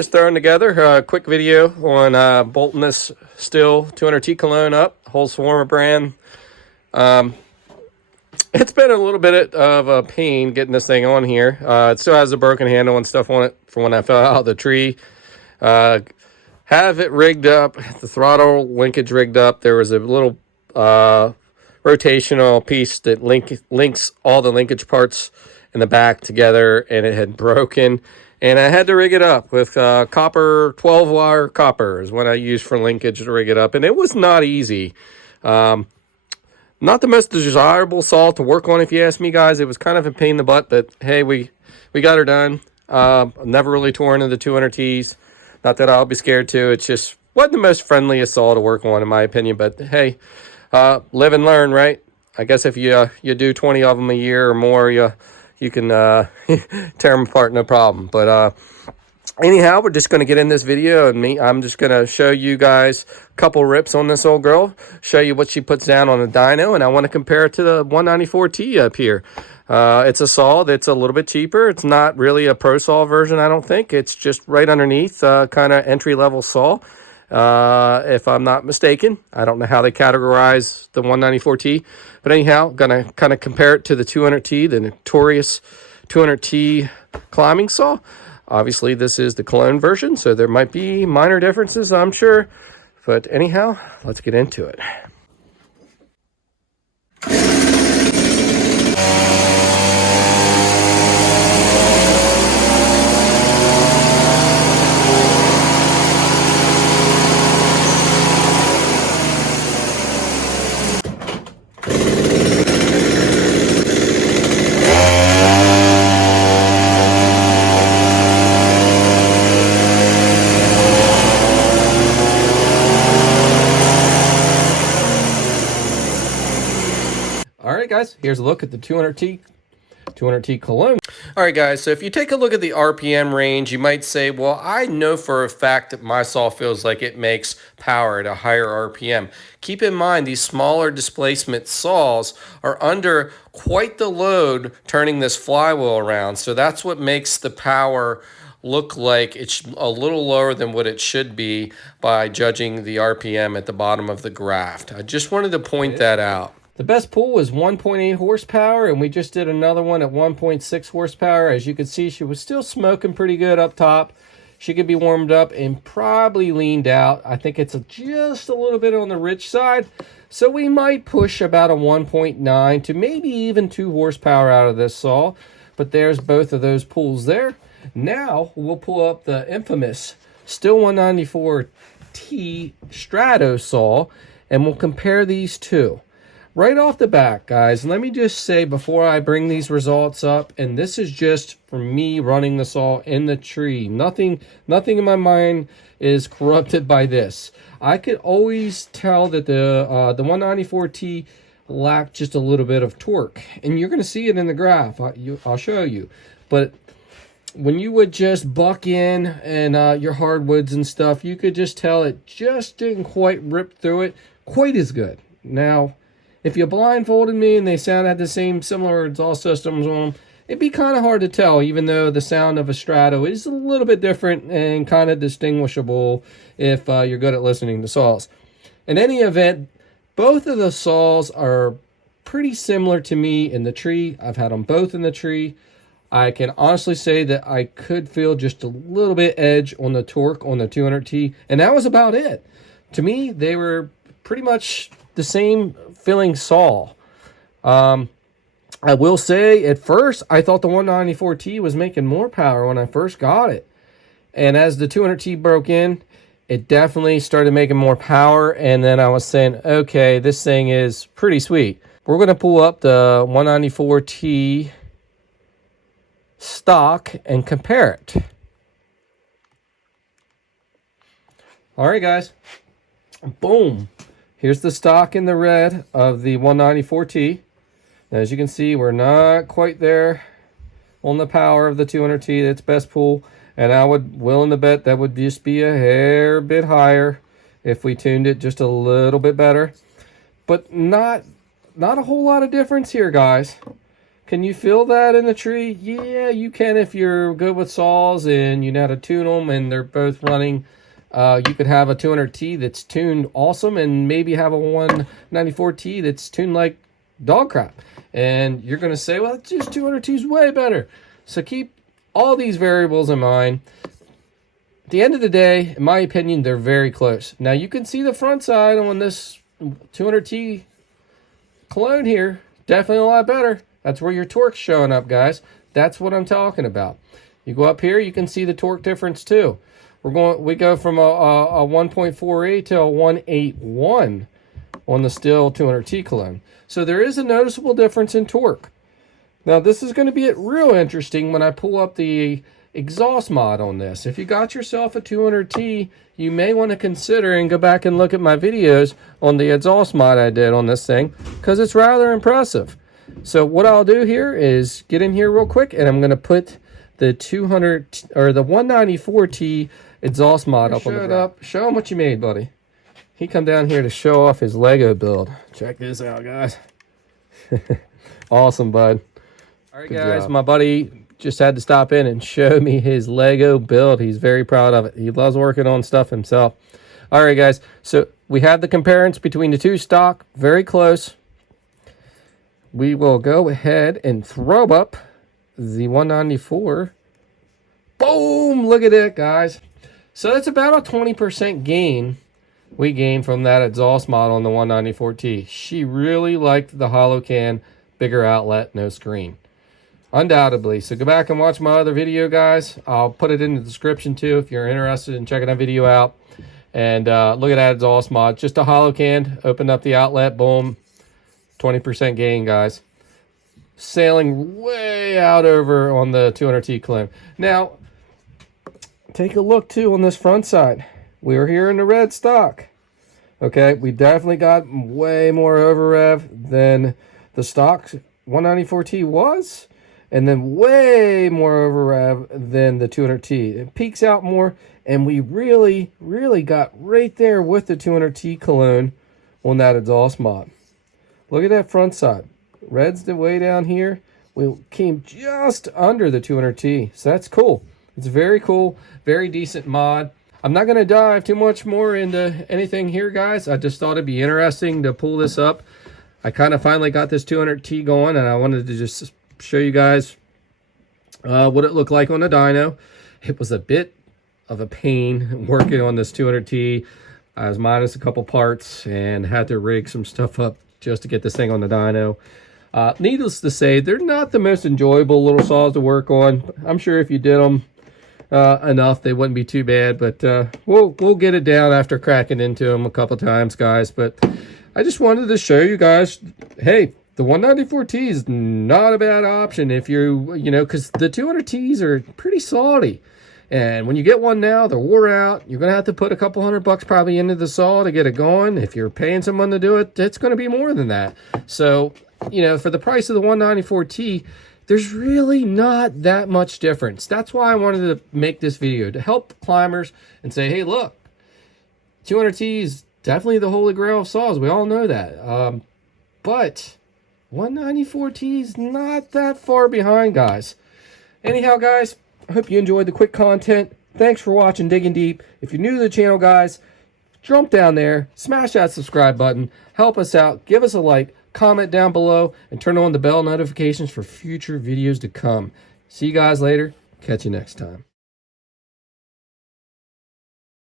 just throwing together a quick video on bolting this Stihl 200T cologne up, whole swarm of brand. It's been a little bit of a pain getting this thing on here. It still has a broken handle and stuff on it from when I fell out of the tree. Have it rigged up, the throttle linkage rigged up. There was a little rotational piece that links all the linkage parts in the back together, and it had broken. And I had to rig it up with copper, 12-wire copper is what I used for linkage to rig it up. And it was not easy. Not the most desirable saw to work on, if you ask me, guys. It was kind of a pain in the butt, but hey, we got her done. Never really tore into the 200Ts. Not that I'll be scared to. It's just wasn't the most friendliest saw to work on, in my opinion. But hey, live and learn, right? I guess if you do 20 of them a year or more, you can tear them apart, no problem. But anyhow, we're just going to get in this video, and I'm just going to show you guys a couple rips on this old girl, show you what she puts down on a dyno, and I want to compare it to the 194T up here. It's a saw that's a little bit cheaper. It's not really a pro saw version, I don't think. It's just right underneath, kind of entry-level saw, if I'm not mistaken. I don't know how they categorize the 194T. But anyhow, going to kind of compare it to the 200T, the notorious 200T climbing saw. Obviously, this is the cologne version, so there might be minor differences, I'm sure. But anyhow, let's get into it. Alright guys, here's a look at the 200T cologne. Alright guys, so if you take a look at the RPM range, you might say, well, I know for a fact that my saw feels like it makes power at a higher RPM. Keep in mind, these smaller displacement saws are under quite the load turning this flywheel around, so that's what makes the power look like it's a little lower than what it should be by judging the RPM at the bottom of the graph. I just wanted to point that out. The best pull was 1.8 horsepower, and we just did another one at 1.6 horsepower. As you can see, she was still smoking pretty good up top. She could be warmed up and probably leaned out. I think it's just a little bit on the rich side. So we might push about a 1.9 to maybe even 2 horsepower out of this saw. But there's both of those pulls there. Now we'll pull up the infamous Stihl 194T Strato saw, and we'll compare these two. Right off the bat, guys, let me just say before I bring these results up, and this is just for me running the saw in the tree. Nothing in my mind is corrupted by this. I could always tell that the 194T lacked just a little bit of torque, and you're going to see it in the graph. I'll show you. But when you would just buck in and your hardwoods and stuff, you could just tell it just didn't quite rip through it quite as good. Now, if you blindfolded me and they had the same similar exhaust systems on them, it'd be kind of hard to tell, even though the sound of a Strato is a little bit different and kind of distinguishable if you're good at listening to saws. In any event, both of the saws are pretty similar to me in the tree. I've had them both in the tree. I can honestly say that I could feel just a little bit edge on the torque on the 200T, and that was about it. To me, they were pretty much the same feeling saw. I will say at first I thought the 194T was making more power when I first got it, and as the 200T broke in, it definitely started making more power, and then I was saying, okay, this thing is pretty sweet. We're going to pull up the 194T stock and compare it. Alright guys, boom. Here's the stock in the red of the 194T. As you can see, we're not quite there on the power of the 200T. That's best pull. And I would willing to bet that would just be a hair bit higher if we tuned it just a little bit better. But not a whole lot of difference here, guys. Can you feel that in the tree? Yeah, you can if you're good with saws and you know how to tune them and they're both running. You could have a 200T that's tuned awesome and maybe have a 194T that's tuned like dog crap. And you're going to say, well, it's just 200T is way better. So keep all these variables in mind. At the end of the day, in my opinion, they're very close. Now, you can see the front side on this 200T clone here. Definitely a lot better. That's where your torque's showing up, guys. That's what I'm talking about. You go up here, you can see the torque difference too. We go from a 1.48 to a 181 on the Stihl 200T clone. So there is a noticeable difference in torque. Now this is going to be real interesting when I pull up the exhaust mod on this. If you got yourself a 200T, you may want to consider and go back and look at my videos on the exhaust mod I did on this thing, because it's rather impressive. So what I'll do here is get in here real quick, and I'm going to put the 200 or the 194T exhaust mod up on the ground. Show him what you made, buddy. He come down here to show off his Lego build. Check this out, guys. Awesome, bud. All right, guys, my buddy just had to stop in and show me his Lego build. He's very proud of it. He loves working on stuff himself. All right, guys, so we have the comparison between the two stock, very close. We will go ahead and throw up the 194. Boom! Look at it, guys. So that's about a 20% gain we gained from that exhaust model on the 194T. She really liked the hollow can, bigger outlet, no screen. Undoubtedly. So go back and watch my other video, guys. I'll put it in the description too if you're interested in checking that video out. And look at that exhaust mod. Just a hollow can, open up the outlet, boom. 20% gain, guys. Sailing way out over on the 200T clone. Now, take a look too on this front side. We were here in the red stock. Okay, we definitely got way more over rev than the stock 194T was, and then way more over rev than the 200T. It peaks out more, and we really got right there with the 200T cologne on that exhaust mod. Look at that front side. Red's the way down here. We came just under the 200T, so that's cool. It's very cool, very decent mod. I'm not going to dive too much more into anything here, guys. I just thought it'd be interesting to pull this up. I kind of finally got this 200T going, and I wanted to just show you guys what it looked like on the dyno. It was a bit of a pain working on this 200T. I was minus a couple parts and had to rig some stuff up just to get this thing on the dyno. Needless to say, they're not the most enjoyable little saws to work on. I'm sure if you did them enough, they wouldn't be too bad, but we'll get it down after cracking into them a couple times, guys. But I just wanted to show you guys, hey, the 194T is not a bad option if you know, because the 200Ts are pretty salty. And when you get one now, they're wore out. You're going to have to put a couple $100 probably into the saw to get it going. If you're paying someone to do it, it's going to be more than that. So, you know, for the price of the 194T, there's really not that much difference. That's why I wanted to make this video, to help climbers and say, hey, look, 200T is definitely the holy grail of saws. We all know that. But 194T is not that far behind, guys. Anyhow, guys, I hope you enjoyed the quick content. Thanks for watching Digging Deep. If you're new to the channel, guys, jump down there, smash that subscribe button, help us out, give us a like, comment down below, and turn on the bell notifications for future videos to come. See you guys later. Catch you next time.